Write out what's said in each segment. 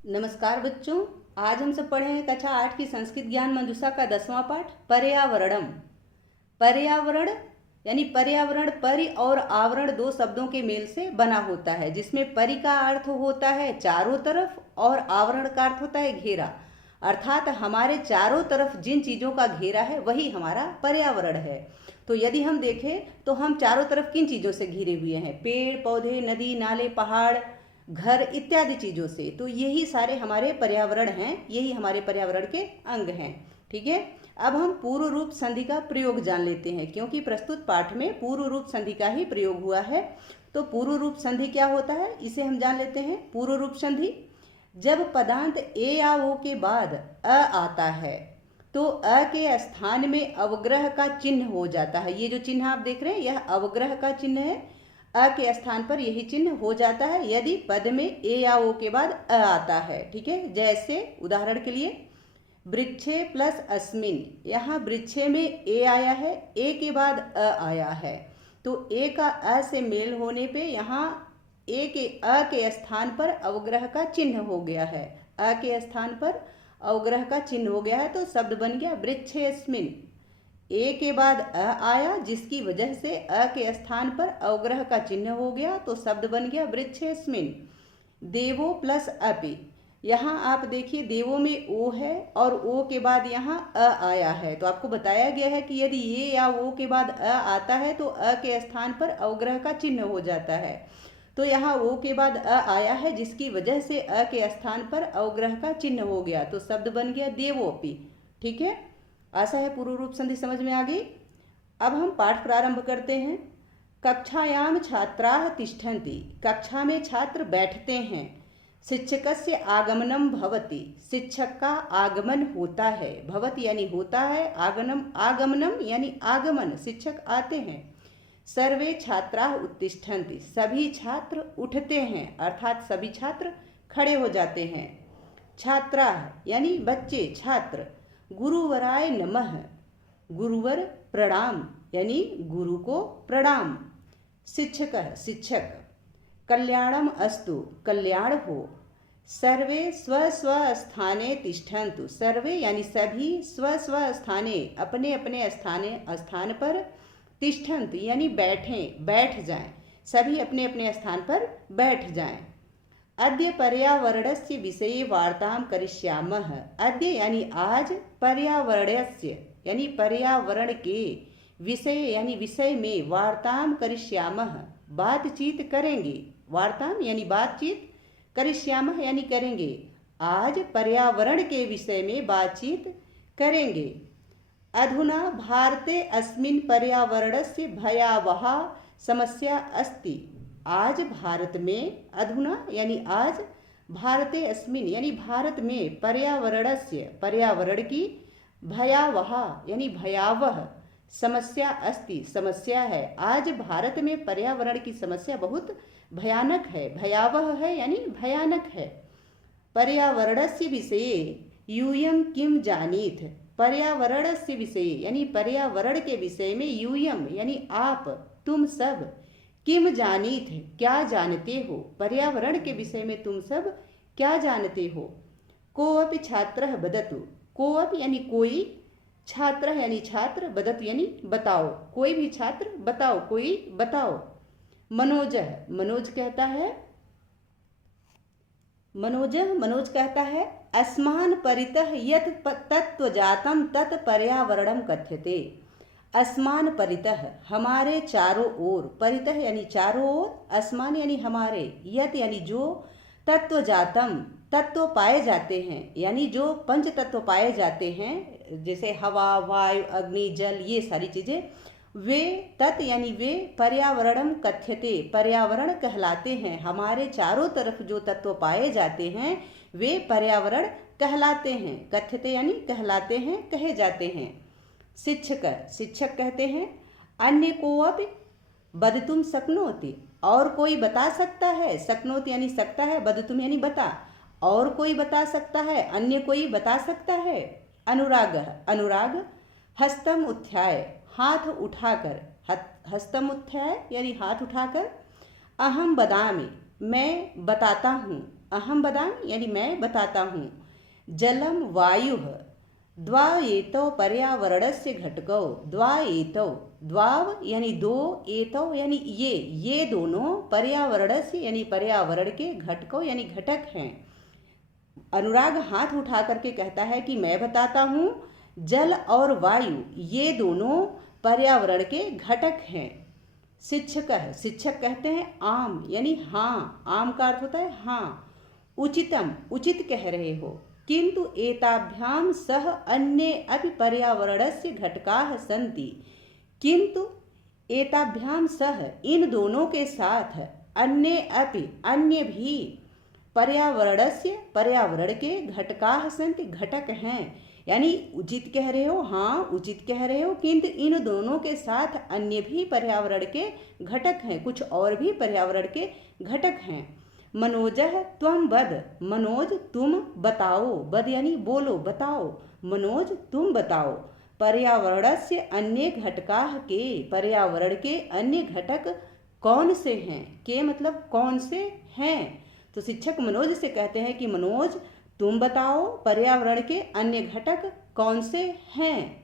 नमस्कार बच्चों। आज हम सब पढ़ेंगे कक्षा 8 की संस्कृत ज्ञान मंजूषा का 10वां पाठ पर्यावरणम। पर्यावरण यानी पर्यावरण परि और आवरण दो शब्दों के मेल से बना होता है, जिसमें परि का अर्थ होता है चारों तरफ और आवरण का अर्थ होता है घेरा। अर्थात हमारे चारों तरफ जिन चीज़ों का घेरा है वही हमारा पर्यावरण है। तो यदि हम देखें तो हम चारों तरफ किन चीज़ों से घिरे हुए हैं? पेड़ पौधे, नदी नाले, पहाड़, घर इत्यादि चीज़ों से। तो यही सारे हमारे पर्यावरण हैं, यही हमारे पर्यावरण के अंग हैं। ठीक है, अब हम पूर्व रूप संधि का प्रयोग जान लेते हैं, क्योंकि प्रस्तुत पाठ में पूर्व रूप संधि का ही प्रयोग हुआ है। तो पूर्व रूप संधि क्या होता है, इसे हम जान लेते हैं। पूर्व रूप संधि, जब पदांत ए या ओ के बाद अ आता है तो अ के स्थान में अवग्रह का चिन्ह हो जाता है। ये जो चिन्ह आप देख रहे हैं यह अवग्रह का चिन्ह है। अ के स्थान पर यही चिन्ह हो जाता है यदि पद में ए या ओ के बाद अ आता है। ठीक है, जैसे उदाहरण के लिए वृक्षे प्लस अस्मिन, यहाँ वृक्षे में ए आया है, ए के बाद अ आया है। तो ए का अ से मेल होने पे यहाँ ए के अ के स्थान पर अवग्रह का चिन्ह हो गया है। अ के स्थान पर अवग्रह का चिन्ह हो गया है तो शब्द बन गया वृक्षेस्मिन। ए के बाद अ आया, जिसकी वजह से अ के स्थान पर अवग्रह का चिन्ह हो गया तो शब्द बन गया वृक्षेस्मिन। देवो प्लस अपि, यहाँ आप देखिए देवों में ओ है और ओ के बाद यहाँ अ आया है। तो आपको बताया गया है कि यदि ये या ओ के बाद अ आता है तो अ के स्थान पर अवग्रह का चिन्ह हो जाता है। तो यहाँ ओ के बाद अ आया है, जिसकी वजह से अ के स्थान पर अवग्रह का चिन्ह हो गया तो शब्द बन गया देवोपि। ठीक है, आशा है पूर्व रूप संधि समझ में आ गई। अब हम पाठ प्रारंभ करते हैं। कक्षायाम छात्राः तिष्ठन्ति, कक्षा में छात्र बैठते हैं। शिक्षकस्य आगमनम भवति, शिक्षक का आगमन होता है। भवति यानी होता है, आगमनम यानी आगमन, शिक्षक आते हैं। सर्वे छात्राः उत्तिष्ठन्ति, सभी छात्र उठते हैं, अर्थात सभी छात्र खड़े हो जाते हैं। छात्राः यानी बच्चे, छात्र। गुरुवराय नमः, गुरुवर प्रणाम यानी गुरु को प्रणाम। शिक्षक शिक्षक। कल्याणम अस्तु, कल्याण हो। सर्वे स्व स्व स्थाने तिष्ठन्तु, सर्वे यानी सभी, स्व स्व स्थाने अपने अपने स्थान पर, तिष्ठन्तु यानी बैठें, बैठ जाएं, सभी अपने अपने स्थान पर बैठ जाएं। अद्य पर्यावरणस्य विषये वार्तां करिष्यामः, अद्य यानी आज, पर्यावरणस्य यानी पर्यावरण के, विषय यानी विषय में, वार्तां करिष्यामः बातचीत करेंगे। वार्तां यानी बातचीत, करिष्यामः यानी करेंगे। आज पर्यावरण के विषय में बातचीत करेंगे। अधुना भारते अस्मिन् पर्यावरणस्य भयावहा समस्या अस्ति, आज भारत में, अधुना यानी आज, भारते अस्मिन् यानी भारत में, पर्यावरणस्य पर्यावरण की, भयावहा यानी भयावह, समस्या अस्ति समस्या है। आज भारत में पर्यावरण की समस्या बहुत भयानक है, भयावह है यानी भयानक है। पर्यावरणस्य विषये यूयं किम जानीथ, पर्यावरणस्य विषये यानी पर्यावरण के विषय में, यूयम यानी आप, तुम सब, किम जानीथ क्या जानते हो, पर्यावरण के विषय में तुम सब क्या जानते हो। कोऽपि छात्रः वदतु, कोऽपि यानी कोई, छात्र यानी छात्र, वदतु यानी बताओ, कोई भी छात्र बताओ, कोई बताओ। मनोजः, मनोज कहता है, मनोज कहता है, अस्मान् परितः यत् तत्त्वजातं तत् पर्यावरणं कथ्यते। अस्मान् परितः हमारे चारों ओर, परितः यानी चारों ओर, अस्मान यानी हमारे, यत यानी जो, तत्वजातम तत्व पाए जाते हैं, यानी जो पंच तत्व पाए जाते हैं, जैसे हवा, वायु, अग्नि, जल, ये सारी चीजें, वे तत् यानी वे, पर्यावरणम कथ्यते पर्यावरण कहलाते हैं। हमारे चारों तरफ जो तत्व पाए जाते हैं वे पर्यावरण कहलाते हैं। कथ्यते यानी कहलाते हैं, कहे जाते हैं। शिक्षक, शिक्षक कहते हैं, अन्य कोऽपि वदितुं शक्नोति, और कोई बता सकता है, शक्नोति यानी सकता है, वदितुं यानी बता, और कोई बता सकता है, अन्य कोई बता सकता है। अनुराग, अनुराग। हस्तम उत्थाय, हाथ उठाकर, हस्तम उत्थाय यानी हाथ उठाकर। अहम बदामि, मैं बताता हूँ, अहम वदामि यानी मैं बताता हूँ। जलम वायुः द्वा एतौ पर्यावरणस्य घटकौ। द्वा एतौ, द्वाव यानी दो, एतौ यानी ये दोनों पर्यावरणस्य यानी पर्यावरण के घटकों यानी घटक हैं। अनुराग हाथ उठा करके कहता है कि मैं बताता हूँ, जल और वायु ये दोनों पर्यावरण के घटक हैं। शिक्षक कहते हैं आम यानी हाँ, आम का अर्थ होता है हाँ। उचितम उचित कह रहे हो। किंतु एताभ्याम सह अन्ये अपि पर्यावरणस्य घटकाः सन्ति। किंतु एताभ्याम सह इन दोनों के साथ अन्य भी पर्यावरणस्य पर्यावरण के घटकाः सन्ति घटक हैं। यानी उचित कह रहे हो, हाँ उचित कह रहे हो, किंतु इन दोनों के साथ अन्य भी पर्यावरण के घटक हैं, कुछ और भी पर्यावरण के घटक हैं। मनोजः त्वं वद, मनोज तुम बताओ, वद यानी बोलो बताओ, मनोज तुम बताओ। पर्यावरणस्य अन्य घटकाः के, पर्यावरण के अन्य घटक कौन से हैं? के मतलब कौन से हैं? तो शिक्षक मनोज से कहते हैं कि मनोज तुम बताओ पर्यावरण के अन्य घटक कौन से हैं।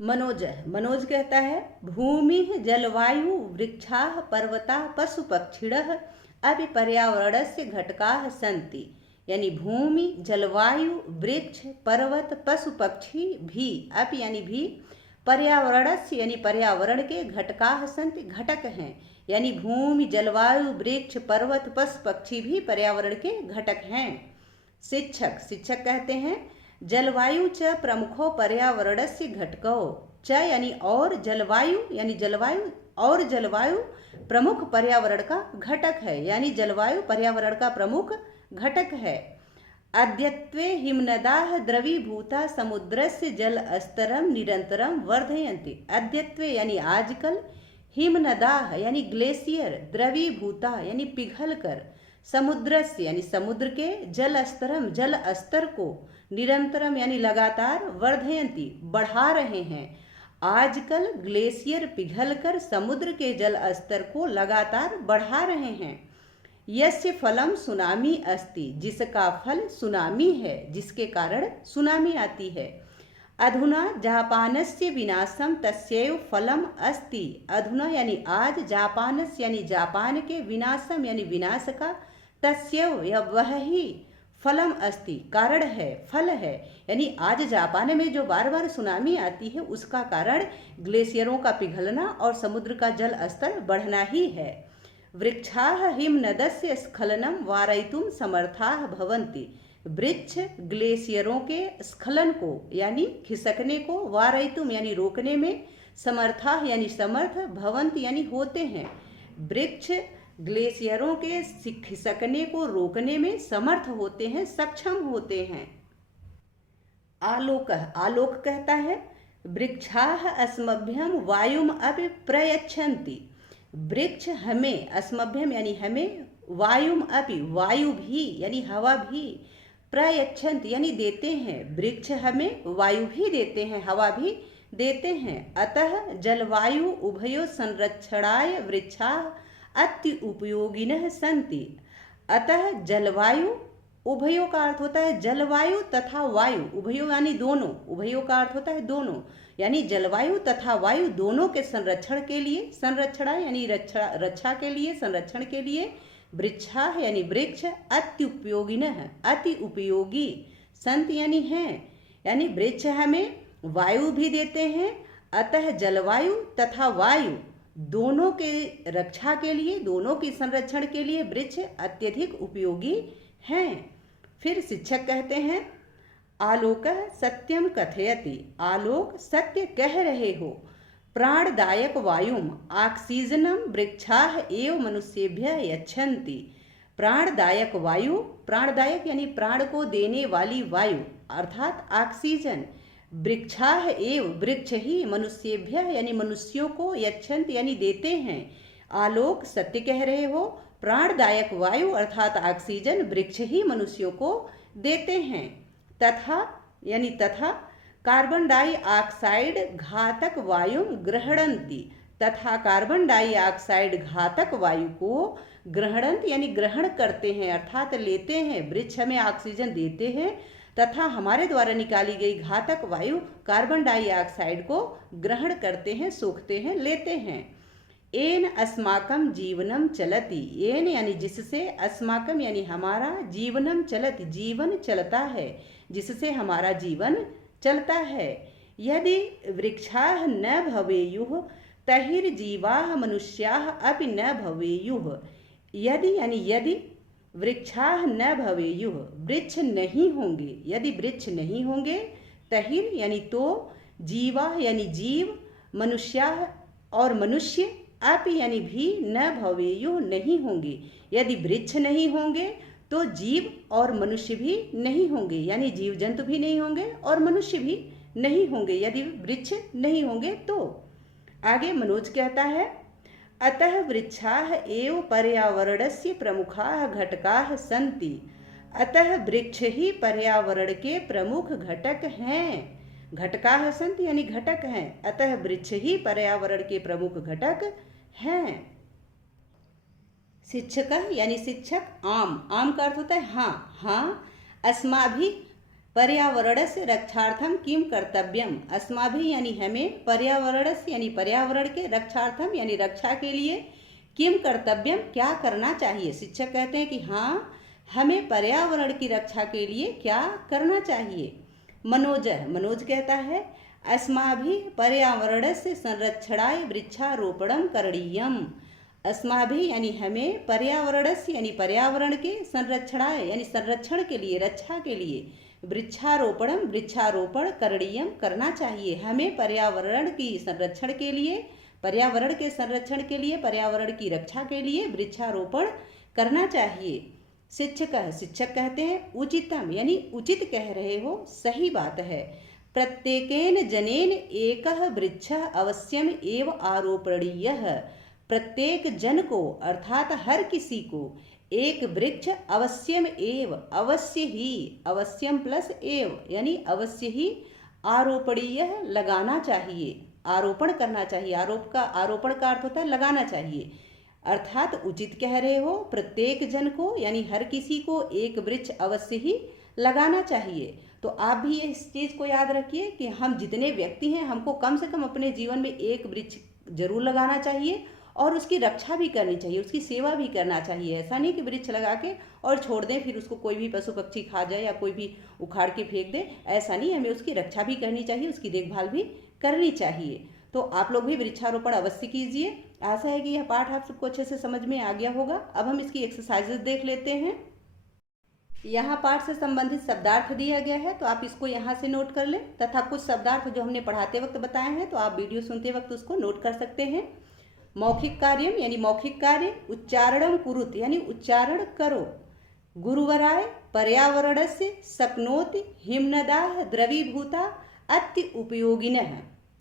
मनोज कहता है भूमि जलवायु वृक्षाः पर्वताः पशु पक्षिणः अपि पर्यावरणस्य घटकाः सन्ति। यानी भूमि जलवायु वृक्ष पर्वत पशु पक्षी भी अपि यानी भी पर्यावरणस्य यानी पर्यावरण के घटकाः सन्ति घटक हैं। यानी भूमि जलवायु वृक्ष पर्वत पशु पक्षी भी पर्यावरण के घटक हैं। शिक्षक कहते हैं जलवायु च प्रमुखो पर्यावरणस्य घटको। च यानी और, जलवायु यानी जलवायु और, जलवायु प्रमुख पर्यावरण का घटक है। यानी जलवायु पर्यावरण का प्रमुख घटक है। अद्यत्वे हिमनदाः द्रवीभूता समुद्रस्य जल स्तरं निरंतरं वर्धयन्ति। अद्यत्वे यानी आजकल, हिमनदाः यानी ग्लेशियर, द्रवीभूता यानी पिघल कर, समुद्र से यानी समुद्र के, जल स्तर को, निरंतरम यानी लगातार, वर्धयंती बढ़ा रहे हैं। आजकल ग्लेशियर पिघलकर समुद्र के जल स्तर को लगातार बढ़ा रहे हैं। यस्य फलम सुनामी अस्ति, जिसका फल सुनामी है, जिसके कारण सुनामी आती है। अधुना जापानस्य विनाशम तस्यैव फलम अस्ति। अधुना यानी आज, जापानस्य यानी जापान के, विनाशम यानी विनाश का, तस्यैव या वह ही, फलम अस्ति कारण है, फल है। यानी आज जापान में जो बार बार सुनामी आती है उसका कारण ग्लेशियरों का पिघलना और समुद्र का जल स्तर बढ़ना ही है। वृक्षाः हिमनदस्य स्खलनम वारयितुं समर्थाः भवन्ति। वृक्ष ग्लेशियरों के स्खलन को यानी खिसकने को, वारयितुम यानी रोकने में, समर्थाः यानी समर्थ, भवन्ति यानी होते हैं। वृक्ष ग्लेशियरों के खिसकने को रोकने में समर्थ होते हैं, सक्षम होते हैं। आलोक कहता है वृक्षाः अस्मभ्यं वायुम अपि प्रयच्छन्ति। वृक्ष हमें, अस्मभ्यम यानी हमें, वायुम अपि वायु भी यानी हवा भी, प्रयच्छन्त यानी देते हैं। वृक्ष हमें वायु भी देते हैं, हवा भी देते हैं। अतः जलवायु उभयो संरक्षणाय वृक्षाः अति उपयोगिनः सन्ति। अतः जलवायु, उभयों का अर्थ होता है जलवायु तथा वायु, उभयों यानी दोनों, उभयों का अर्थ होता है दोनों, यानी जलवायु तथा वायु दोनों के संरक्षण के लिए, संरक्षणा यानी रक्षा के लिए, संरक्षण के लिए, वृक्षा यानी वृक्ष, अति उपयोगिनः अति उपयोगी, संत यानी हैं, यानी वृक्ष हमें वायु भी देते हैं। अतः जलवायु तथा वायु दोनों के रक्षा के लिए, दोनों की संरक्षण के लिए वृक्ष अत्यधिक उपयोगी हैं। फिर शिक्षक कहते हैं आलोकः सत्यम कथयति। आलोक सत्य कह रहे हो। प्राणदायक वायुम ऑक्सीजनम वृक्षाः एव मनुष्येभ्यः यच्छन्ति। प्राणदायक वायु, प्राणदायक यानी प्राण को देने वाली वायु अर्थात ऑक्सीजन, वृक्षाः एव वृक्ष ही, मनुष्येभ्यः यानी मनुष्यों को, यच्छन्ति यानी देते हैं। आलोक सत्य कह रहे हो। प्राणदायक वायु अर्थात ऑक्सीजन वृक्ष ही मनुष्यों को देते हैं। तथा कार्बन डाइऑक्साइड घातक वायु ग्रहणन्ति। तथा कार्बन डाइऑक्साइड घातक वायु को ग्रहणंत यानी ग्रहण करते हैं अर्थात लेते हैं। वृक्ष हमें ऑक्सीजन देते हैं तथा हमारे द्वारा निकाली गई घातक वायु कार्बन डाइऑक्साइड को ग्रहण करते हैं, सोखते हैं, लेते हैं। एन अस्माकम जीवनम चलति, एन यानी जिससे, अस्माकम यानी हमारा, जीवनम चलति जीवन चलता है, जिससे हमारा जीवन चलता है। यदि वृक्षाः न भवेयुः तहिर्जीवाः मनुष्याः अपि न भवेयुः। यदि यानी यदि वृक्षाः न भवेयुः, वृक्ष नहीं होंगे, यदि वृक्ष नहीं होंगे, तहिर यानी तो, जीवा यानी जीव, मनुष्याः और मनुष्य, अपि यानी भी, न भवेयुः नहीं होंगे। यदि वृक्ष नहीं होंगे तो जीव और मनुष्य भी नहीं होंगे, यानी जीव जंतु भी नहीं होंगे और मनुष्य भी नहीं होंगे यदि वृक्ष नहीं होंगे तो। आगे मनोज कहता है, अतः वृक्षाः एव पर्यावरणस्य प्रमुखाः घटकाः सन्ति। अतः वृक्ष ही पर्यावरण के प्रमुख घटक हैं। घटकाः सन्ति यानी घटक हैं, अतः वृक्ष ही पर्यावरण के प्रमुख घटक हैं। शिक्षक यानी शिक्षक, आम, आम का अर्थ होता है हाँ, हाँ। अस्माभिः पर्यावरणस्य रक्षार्थम किम कर्तव्यम, अस्माभिः यानी हमें, पर्यावरणस्य यानी पर्यावरण के, रक्षार्थम यानी रक्षा के लिए, किम कर्तव्यम क्या करना चाहिए। शिक्षक कहते हैं कि हाँ, हमें पर्यावरण की रक्षा के लिए क्या करना चाहिए। मनोज, मनोज कहता है, अस्माभिः पर्यावरणस्य संरक्षणाय वृक्षारोपणं करणीयम्। अस्माभिः यानी हमें, पर्यावरणस्य यानी पर्यावरण के, संरक्षणाय यानी संरक्षण के लिए, रक्षा के लिए, वृक्षारोपणम वृक्षारोपण करणीयम करना चाहिए। हमें पर्यावरण की संरक्षण के लिए, पर्यावरण के संरक्षण के लिए, पर्यावरण की रक्षा के लिए वृक्षारोपण करना चाहिए। शिक्षक, शिक्षक कहते हैं उचितम यानी उचित कह रहे हो, सही बात है। प्रत्येकेन जनेन एकः वृक्षः अवश्यम एव आरोपणीयः। प्रत्येक जन को अर्थात हर किसी को एक वृक्ष अवश्यम एव, अवश्य ही, अवश्यम प्लस एव यानी अवश्य ही, आरोपणीय लगाना चाहिए, आरोपण करना चाहिए। आरोपण का अर्थ होता है लगाना चाहिए, अर्थात उचित कह रहे हो। प्रत्येक जन को यानी हर किसी को एक वृक्ष अवश्य ही लगाना चाहिए। तो आप भी इस चीज़ को याद रखिए कि हम जितने व्यक्ति हैं, हमको कम से कम अपने जीवन में एक वृक्ष जरूर लगाना चाहिए और उसकी रक्षा भी करनी चाहिए, उसकी सेवा भी करना चाहिए। ऐसा नहीं कि वृक्ष लगा के और छोड़ दें, फिर उसको कोई भी पशु पक्षी खा जाए या कोई भी उखाड़ के फेंक दे, ऐसा नहीं। हमें उसकी रक्षा भी करनी चाहिए, उसकी देखभाल भी करनी चाहिए। तो आप लोग भी वृक्षारोपण अवश्य कीजिए। आशा है कि यह पाठ आप सबको अच्छे से समझ में आ गया होगा। अब हम इसकी एक्सरसाइजेज देख लेते हैं। यहाँ पाठ से संबंधित शब्दार्थ दिया गया है, तो आप इसको यहाँ से नोट कर लें, तथा कुछ शब्दार्थ जो हमने पढ़ाते वक्त बताए हैं तो आप वीडियो सुनते वक्त उसको नोट कर सकते हैं। मौखिक कार्यम यानी मौखिक कार्य, उच्चारणम कुरुत यानी उच्चारण करो। गुरुवराय पर्यावरणस्य शक्नोति हिमनदाः द्रवीभूता अति उपयोगिनः।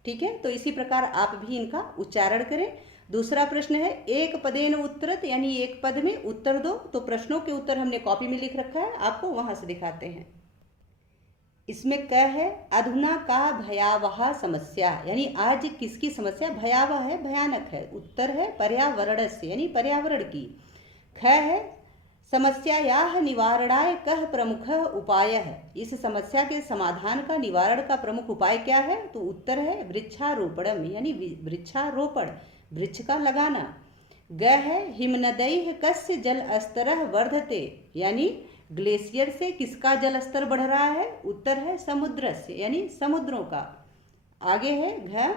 ठीक है, तो इसी प्रकार आप भी इनका उच्चारण करें। दूसरा प्रश्न है, एक पदेन उत्तरत यानी एक पद में उत्तर दो। तो प्रश्नों के उत्तर हमने कॉपी में लिख रखा है, आपको वहां से दिखाते हैं। इसमें क है, अधुना का भयावह समस्या यानी आज किसकी समस्या भयावह है, भयानक है। उत्तर है पर्यावरणस्य यानी पर्यावरण की। ख है, समस्यायाः निवारणाय कः प्रमुखः उपायः, इस समस्या के समाधान का, निवारण का प्रमुख उपाय क्या है। तो उत्तर है वृक्षारोपणम यानी वृक्षारोपण, वृक्ष का लगाना। ग है, हिमनदैः कस्य जल स्तरः वर्धते यानी ग्लेशियर से किसका जल स्तर बढ़ रहा है। उत्तर है समुद्र से यानी समुद्रों का। आगे है घ,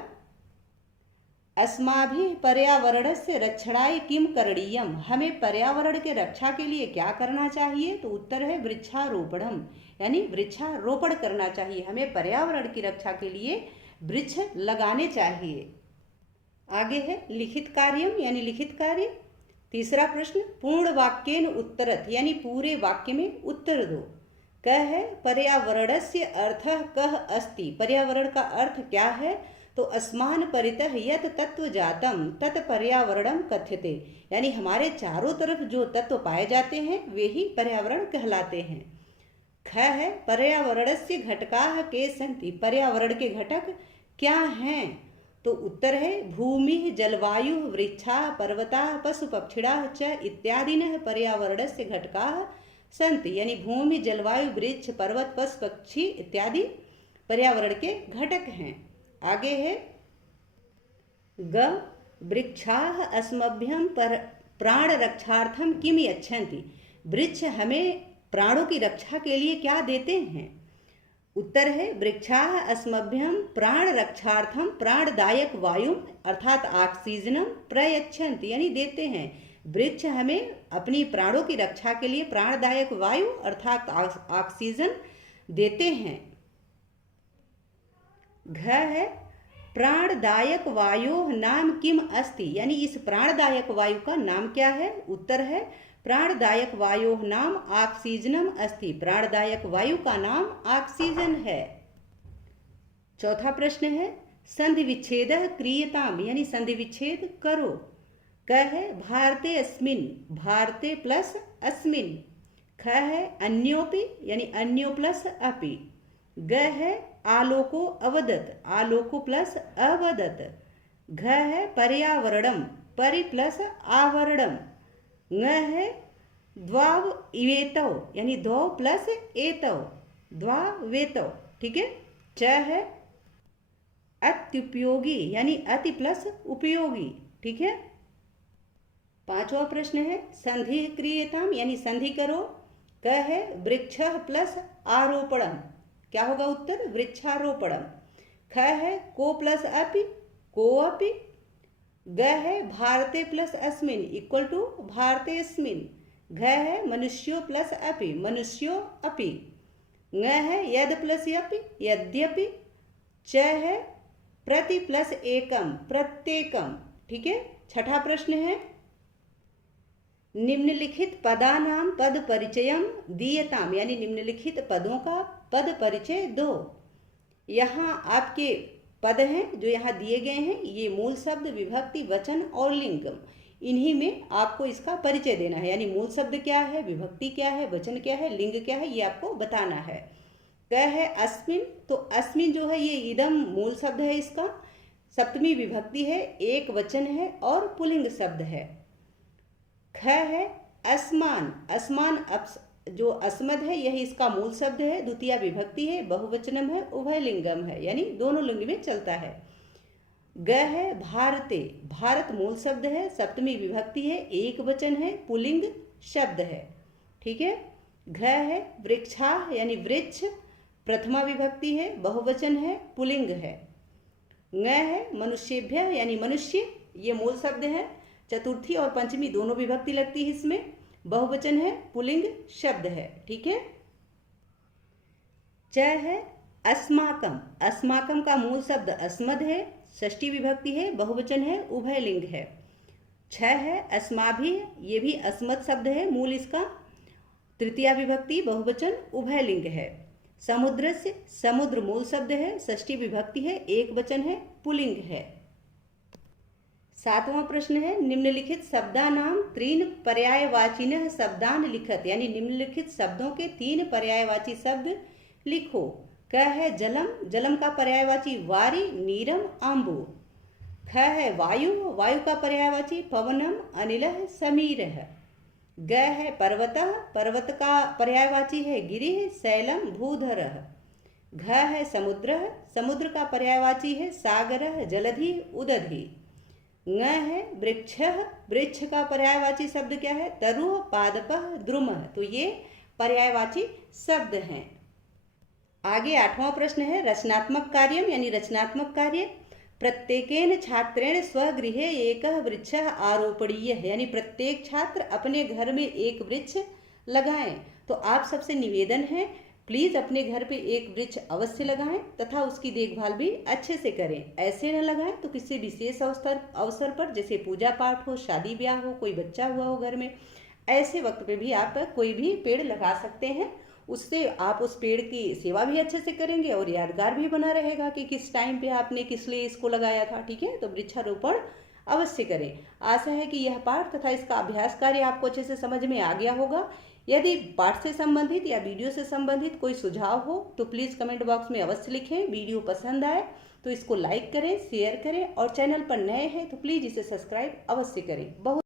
अस्माभिः पर्यावरणस्य रक्षणाय किम करणीयम, हमें पर्यावरण के रक्षा के लिए क्या करना चाहिए। तो उत्तर है वृक्षारोपणम यानी वृक्षारोपण करना चाहिए। हमें पर्यावरण की रक्षा के लिए वृक्ष लगाने चाहिए। आगे है लिखित कार्यम यानी लिखित कार्य। तीसरा प्रश्न, पूर्ण वाक्येन उत्तरत यानी पूरे वाक्य में उत्तर दो। क है, पर्यावरणस्य अर्थः कः अस्ति, पर्यावरण का अर्थ क्या है। तो अस्मान परितः यत् तत्व जातम तत् पर्यावरणम कथ्यते, यानी हमारे चारों तरफ जो तत्व पाए जाते हैं वे ही पर्यावरण कहलाते हैं। ख है, पर्यावरणस्य घटकाः के सन्ति, पर्यावरण के घटक क्या हैं। तो उत्तर है भूमि जलवायु वृक्षा पर्वता पशु पक्षिणा च इत्यादिनः पर्यावरणस्य घटकाः सन्ति। यानी भूमि जलवायु वृक्ष पर्वत पशु पक्षी इत्यादि पर्यावरण के घटक हैं। आगे है ग वृक्षाः अस्मभ्यं प्राण रक्षार्थम किम यच्छन्ति। वृक्ष हमें प्राणों की रक्षा के लिए क्या देते हैं। उत्तर है वृक्षाः अस्मभ्यं प्राण रक्षार्थम प्राणदायक वायु अर्थात ऑक्सीजनम प्रयच्छन्ति, यानी देते हैं। वृक्ष हमें अपनी प्राणों की रक्षा के लिए प्राणदायक वायु अर्थात ऑक्सीजन देते हैं। घ है प्राणदायक वायु नाम किम अस्ति, यानी इस प्राणदायक वायु का नाम क्या है। उत्तर है प्राणदायक वायु नाम ऑक्सीजनम अस्ति। प्राणदायक वायु का नाम ऑक्सीजन है। चौथा प्रश्न है संधि विच्छेद क्रियताम, यानी संधि विच्छेद करो। क है भारते अस्मिन, भारते प्लस अस्मिन। ख है अन्योपि, यानी अन्यो प्लस अपि। ग है आलोको अवदत, आलोको प्लस अवदत। घ है पर्यावरणम, परि प्लस आवरणम। ङ है द्वाव इवेतव, यानी द्वौ प्लस एतव, द्वावेतव। ठीक है। च है अत्युपयोगी, यानी अति प्लस उपयोगी। ठीक है। पांचवा प्रश्न है संधि क्रियताम, यानी संधि करो। क है वृक्ष प्लस आरोपणम, क्या होगा उत्तर वृक्षारोपणम। ख है को प्लस अपि, कोअपि। ग है भारते प्लस अस्मिन इक्वल टू भारते अस्मिन। घ है मनुष्यो प्लस अपि, मनुष्यो अपि। ङ है यद प्लस यपि, यद्यपि। च है प्रति प्लस एकम, प्रत्येकम। ठीक है। छठा प्रश्न है निम्नलिखित पदानाम पद परिचयम दीयताम, यानी निम्नलिखित पदों का पद परिचय दो। यहाँ आपके पद हैं जो यहाँ दिए गए हैं, ये मूल शब्द विभक्ति वचन और लिंगम, इन्हीं में आपको इसका परिचय देना है। यानी मूल शब्द क्या है, विभक्ति क्या है, वचन क्या है, लिंग क्या है, ये आपको बताना है। क है अस्मिन, तो अस्मिन जो है ये इदम मूल शब्द है, इसका सप्तमी विभक्ति है, एक वचन है और पुल्लिंग शब्द है। ख है अस्मान, अस्मान जो अस्मद है यही इसका मूल शब्द है, द्वितीय विभक्ति है, बहुवचनम है, उभय लिंगम है, यानी दोनों लिंग में चलता है। ग है भारते, भारत मूल शब्द है, सप्तमी विभक्ति है, एक वचन है, पुल्लिंग शब्द है। ठीक है। घ है वृक्षा, यानी वृक्ष, प्रथमा विभक्ति है, बहुवचन है, पुल्लिंग है। ङ है मनुष्येभ्य, यानी मनुष्य, ये मूल शब्द है, चतुर्थी और पंचमी दोनों विभक्ति लगती है इसमें, बहुवचन है, पुल्लिंग शब्द है। ठीक है। च है अस्माकम, अस्माकम का मूल शब्द अस्मद है, षष्ठी विभक्ति है, बहुवचन है, उभय लिंग है। छ है अस्माभि, ये भी अस्मद शब्द है, मूल इसका, तृतीया विभक्ति, बहुवचन, उभय लिंग है। समुद्र से, समुद्र मूल शब्द है, षष्ठी विभक्ति है, एक वचन है, पुल्लिंग है। सातवां प्रश्न है निम्नलिखित शब्दानाम त्रीन पर्यायवाचिनः शब्दान लिखत, यानी निम्नलिखित शब्दों के तीन पर्यायवाची शब्द लिखो। क है जलम, जलम का पर्यायवाची वारी, नीरम, आम्बु। ख है वायु, वायु का पर्यायवाची पवनम, अनिलः, समीरः। ग है पर्वतः, पर्वत का पर्यायवाची है गिरिः, शैलम, भूधरः। घ है समुद्रः, समुद्र का पर्यायवाची है सागरः, जलधि, उदधि। ङ है वृक्षः, वृक्ष का पर्यायवाची शब्द क्या है तरुः, पादपः, द्रुमः। तो ये पर्यायवाची शब्द हैं। आगे आठवां प्रश्न है रचनात्मक कार्यम, यानी रचनात्मक कार्य। प्रत्येकेन छात्रेण स्वगृहे एकः वृक्षः आरोपणीयः, यानी प्रत्येक छात्र अपने घर में एक वृक्ष लगाएं। तो आप सबसे निवेदन है प्लीज़ अपने घर पे एक वृक्ष अवश्य लगाएं तथा उसकी देखभाल भी अच्छे से करें। ऐसे न लगाएं तो किसी विशेष अवसर पर, जैसे पूजा पाठ हो, शादी ब्याह हो, कोई बच्चा हुआ हो घर में, ऐसे वक्त पे भी आप कोई भी पेड़ लगा सकते हैं। उससे आप उस पेड़ की सेवा भी अच्छे से करेंगे और यादगार भी बना रहेगा कि किस टाइम पे आपने किस लिए इसको लगाया था। ठीक है। तो वृक्षारोपण अवश्य करें। आशा है कि यह पाठ तथा इसका अभ्यास कार्य आपको अच्छे से समझ में आ गया होगा। यदि पाठ से संबंधित या वीडियो से संबंधित कोई सुझाव हो तो प्लीज़ कमेंट बॉक्स में अवश्य लिखें। वीडियो पसंद आए तो इसको लाइक करें, शेयर करें और चैनल पर नए हैं तो प्लीज़ इसे सब्सक्राइब अवश्य करें। बहुत